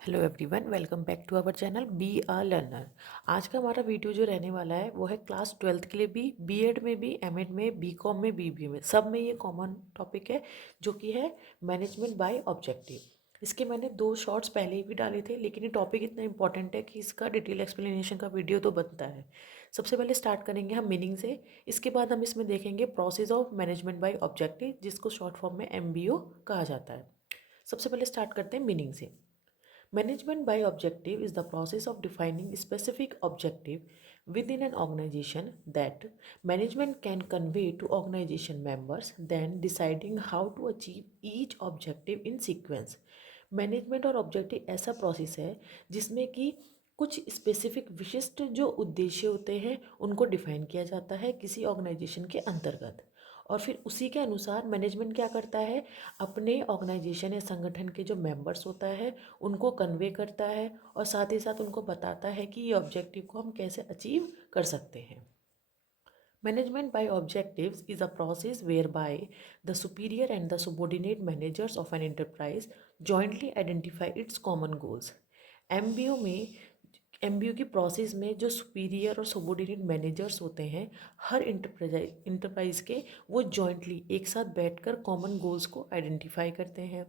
Hello everyone, welcome back to our channel be a learner. आज का हमारा video जो रहने वाला है वो है क्लास 12th के लिए भी, बीएड में भी, एमएड में, बीकॉम में, बीबीए में, सब में ये कॉमन टॉपिक है जो कि है मैनेजमेंट बाय ऑब्जेक्टिव। इसके मैंने 2 शॉर्ट्स पहले ही भी डाले थे, लेकिन ये टॉपिक इतना इंपॉर्टेंट है कि इसका डिटेल एक्सप्लेनेशन का वीडियो तो बनता है। सबसे पहले स्टार्ट करेंगे हम मीनिंग से। इसके बाद हम इसमें देखेंगे process of management by objective, जिसको शॉर्ट फॉर्म में एमबीओ कहा जाता है। सबसे पहले स्टार्ट करते हैं मीनिंग से। Management by objective is the process of defining specific objective within an organization that management can convey to organization members, then deciding how to achieve each objective in sequence. Management और objective ऐसा process है जिसमें कि कुछ specific विशिष्ट जो उद्देश्य होते हैं उनको डिफाइन किया जाता है किसी ऑर्गेनाइजेशन के अंतर्गत, और फिर उसी के अनुसार मैनेजमेंट क्या करता है, अपने ऑर्गेनाइजेशन या संगठन के जो मेंबर्स होता है उनको कन्वे करता है और साथ ही साथ उनको बताता है कि ये ऑब्जेक्टिव को हम कैसे अचीव कर सकते हैं। Management by objectives is a process whereby the superior and the subordinate managers of an enterprise jointly identify its common goals. MBO में एमबीओ की प्रोसेस में जो सुपीरियर और सबॉर्डिनेट मैनेजर्स होते हैं हर इंटरप्राइज के, वो जॉइंटली एक साथ बैठकर कॉमन गोल्स को आइडेंटिफाई करते हैं।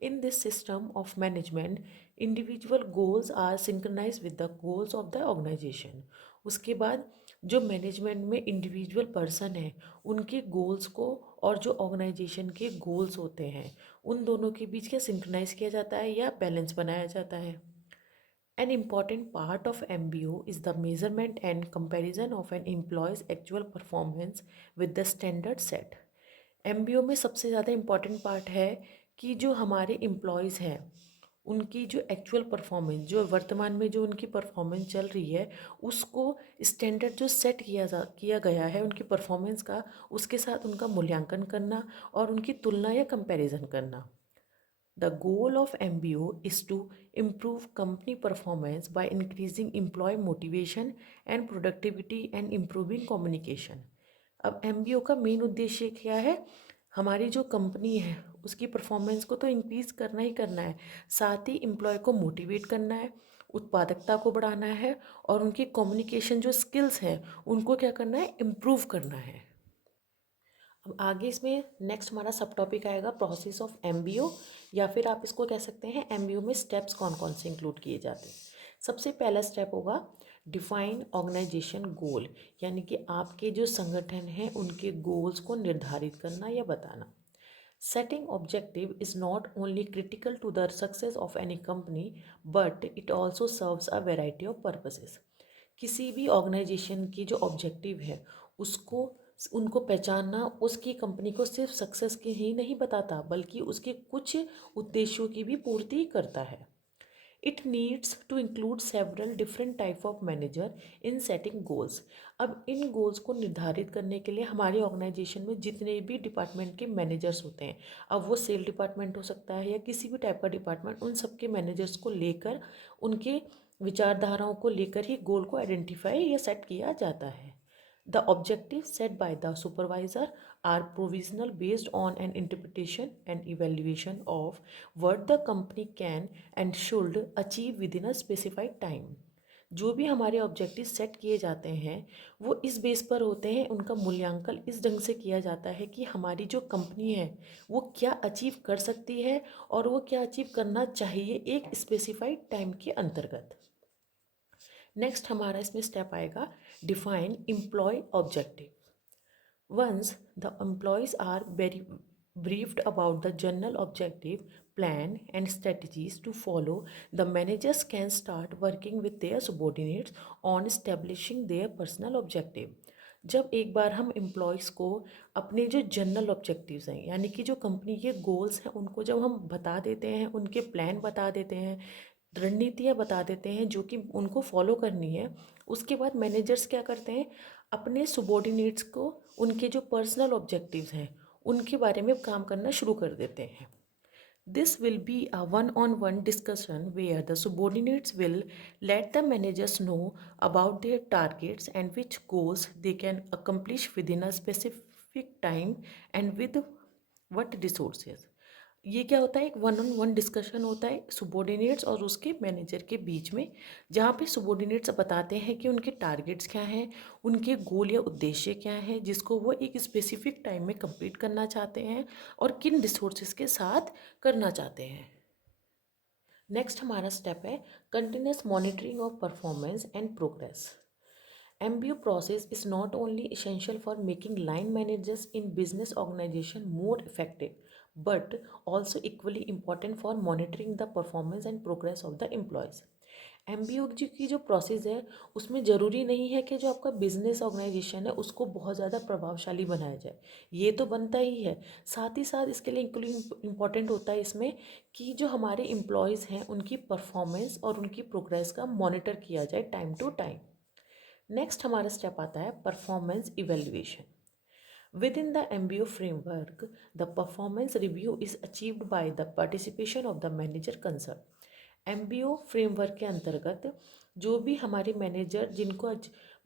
In this system of management individual goals are synchronise with the goals of the organisation. उसके बाद जो मैनेजमेंट में इंडिविजुअल पर्सन है उनके गोल्स को और जो ऑर्गेनाइजेशन के गोल्स होते हैं उन दोनों के बीच क्या सिंक्रोनाइज किया जाता है या बैलेंस बनाया जाता है। An important part of MBO is the measurement and comparison of an employee's actual performance with the standard set. MBO में सबसे ज़्यादा इम्पॉर्टेंट पार्ट है कि जो हमारे एम्प्लॉयज़ हैं उनकी जो एक्चुअल परफॉर्मेंस, जो वर्तमान में जो उनकी परफॉर्मेंस चल रही है उसको स्टैंडर्ड जो सेट किया गया है उनकी परफॉर्मेंस का, उसके साथ उनका मूल्यांकन करना और उनकी तुलना या कंपैरिजन करना। The goal of MBO is to improve company performance by increasing employee motivation and productivity and improving communication. अब MBO का मेन उद्देश्य क्या है, हमारी जो कंपनी है उसकी परफॉर्मेंस को तो इंक्रीज करना ही करना है, साथ ही एम्प्लॉय को मोटिवेट करना है, उत्पादकता को बढ़ाना है और उनकी कम्युनिकेशन जो स्किल्स हैं उनको क्या करना है, इम्प्रूव करना है। अब आगे इसमें नेक्स्ट हमारा सब टॉपिक आएगा प्रोसेस ऑफ एमबीओ, या फिर आप इसको कह सकते हैं एमबीओ में स्टेप्स कौन कौन से इंक्लूड किए जाते हैं। सबसे पहला स्टेप होगा डिफाइन ऑर्गेनाइजेशन गोल, यानी कि आपके जो संगठन हैं उनके गोल्स को निर्धारित करना या बताना। Setting objective is not only critical to the success of any company but it also serves a variety of purposes. किसी भी ऑर्गेनाइजेशन की जो ऑब्जेक्टिव है उसको उनको पहचानना उसकी कंपनी को सिर्फ सक्सेस की ही नहीं बताता बल्कि उसके कुछ उद्देश्यों की भी पूर्ति करता है। It needs to include several different type of manager in setting goals. अब इन गोल्स को निर्धारित करने के लिए हमारे ऑर्गेनाइजेशन में जितने भी डिपार्टमेंट के मैनेजर्स होते हैं, अब वो सेल डिपार्टमेंट हो सकता है या किसी भी टाइप का डिपार्टमेंट, उन सब के मैनेजर्स को लेकर उनके विचारधाराओं को लेकर ही गोल को आइडेंटिफाई या सेट किया जाता है। The objectives set by the supervisor are provisional based on an interpretation and evaluation of what the company can and should achieve within a specified time. जो भी हमारे ऑब्जेक्टिव सेट किए जाते हैं वो इस बेस पर होते हैं, उनका मूल्यांकन इस ढंग से किया जाता है कि हमारी जो कंपनी है वो क्या अचीव कर सकती है और वो क्या अचीव करना चाहिए एक स्पेसिफाइड टाइम के अंतर्गत। नेक्स्ट हमारा इसमें स्टेप आएगा define employ objective. Once the employees are very briefed about the general objective, plan, and strategies to follow, the managers can start working with their subordinates on establishing their personal objective. जब एक बार हम employees को अपने जो general objectives हैं यानी कि जो कंपनी के गोल्स हैं उनको जब हम बता देते हैं, उनके प्लान बता देते हैं, रणनीतियाँ बता देते हैं जो कि उनको फॉलो करनी है, उसके बाद मैनेजर्स क्या करते हैं, अपने सुबॉर्डिनेट्स को उनके जो पर्सनल ऑब्जेक्टिव्स हैं उनके बारे में काम करना शुरू कर देते हैं। This will be a one on one discussion where the subordinates will let the managers know about their targets and which goals they can accomplish within a specific time and with what resources. ये क्या होता है, एक one on one discussion होता है सुबॉर्डिनेट्स और उसके manager के बीच में, जहाँ पे सुबॉर्डिनेट्स बताते हैं कि उनके टारगेट्स क्या हैं, उनके गोल या उद्देश्य क्या हैं जिसको वो एक स्पेसिफिक टाइम में कंप्लीट करना चाहते हैं और किन रिसोर्सेज के साथ करना चाहते हैं। नेक्स्ट हमारा स्टेप है continuous monitoring of performance and progress. MBO process is not only essential for making line managers in business organization more effective, but also equally important for monitoring the performance and progress of the employees. MBO की जो process है उसमें ज़रूरी नहीं है कि जो आपका बिजनेस ऑर्गेनाइजेशन है उसको बहुत ज़्यादा प्रभावशाली बनाया जाए, ये तो बनता ही है। साथ ही साथ इसके लिए इक्वली इम्पॉर्टेंट होता है इसमें कि जो हमारे एम्प्लॉयज़ हैं उनकी परफॉर्मेंस और उनकी प्रोग्रेस का मॉनिटर किया जाए टाइम टू टाइम। नेक्स्ट हमारा स्टेप आता है performance evaluation. With in the MBO framework the performance review is achieved by the participation of the manager concern. MBO framework के अंतर्गत जो भी हमारे मैनेजर जिनको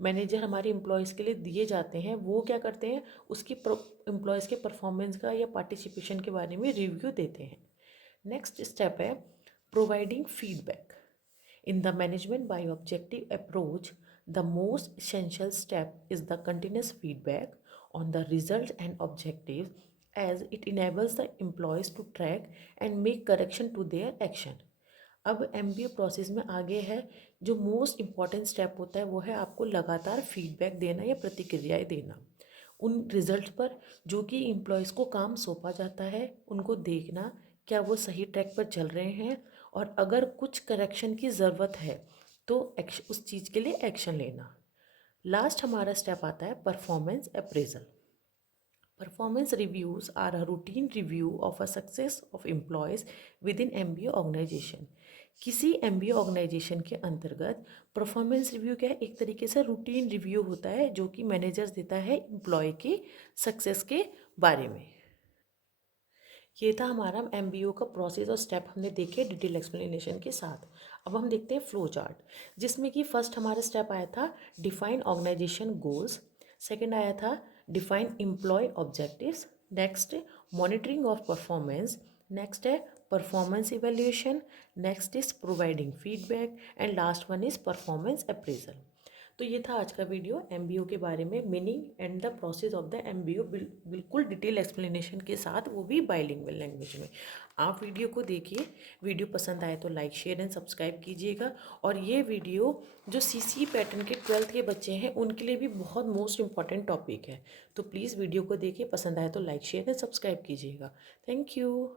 मैनेजर हमारे एम्प्लॉयज़ के लिए दिए जाते हैं वो क्या करते हैं, उसकी एम्प्लॉयज़ के परफॉर्मेंस का या पार्टिसिपेशन के बारे में रिव्यू देते हैं। नेक्स्ट स्टेप है providing feedback. In the management by objective approach, the most essential step is the continuous feedback on the results and objectives, as it enables the employees to track and make correction to their action. अब MBA process में आगे है जो most important step होता है वो है आपको लगातार फीडबैक देना या प्रतिक्रियाएं देना उन रिजल्ट पर जो कि एम्प्लॉयज़ को काम सौंपा जाता है, उनको देखना क्या वो सही ट्रैक पर चल रहे हैं और अगर कुछ करेक्शन की ज़रूरत है तो उस चीज़ के लिए एक्शन लेना। लास्ट हमारा स्टेप आता है performance appraisal. Performance reviews are a routine review of a success of employees within MBA organisation. किसी MBA ऑर्गेनाइजेशन के अंतर्गत परफॉर्मेंस रिव्यू क्या है, एक तरीके से रूटीन रिव्यू होता है जो कि मैनेजर्स देता है एम्प्लॉय की सक्सेस के बारे में। ये था हमारा MBO का प्रोसेस और स्टेप हमने देखे डिटेल एक्सप्लेनेशन के साथ। अब हम देखते हैं फ्लो चार्ट, जिसमें कि फर्स्ट हमारा स्टेप आया था डिफाइन ऑर्गेनाइजेशन गोल्स, सेकंड आया था define employ objectives, next monitoring of performance, next है performance evaluation, next is providing feedback and last one is performance appraisal. तो ये था आज का वीडियो MBO के बारे में, meaning and the process of the MBO बिल्कुल डिटेल एक्सप्लेनेशन के साथ, वो भी बाइलिंगुअल लैंग्वेज में। आप वीडियो को देखिए, वीडियो पसंद आए तो लाइक शेयर एंड सब्सक्राइब कीजिएगा। और ये वीडियो जो CC पैटर्न के 12th के बच्चे हैं उनके लिए भी बहुत मोस्ट इंपॉर्टेंट टॉपिक है, तो प्लीज़ वीडियो को देखिए, पसंद आए तो लाइक शेयर एंड सब्सक्राइब कीजिएगा। Thank you.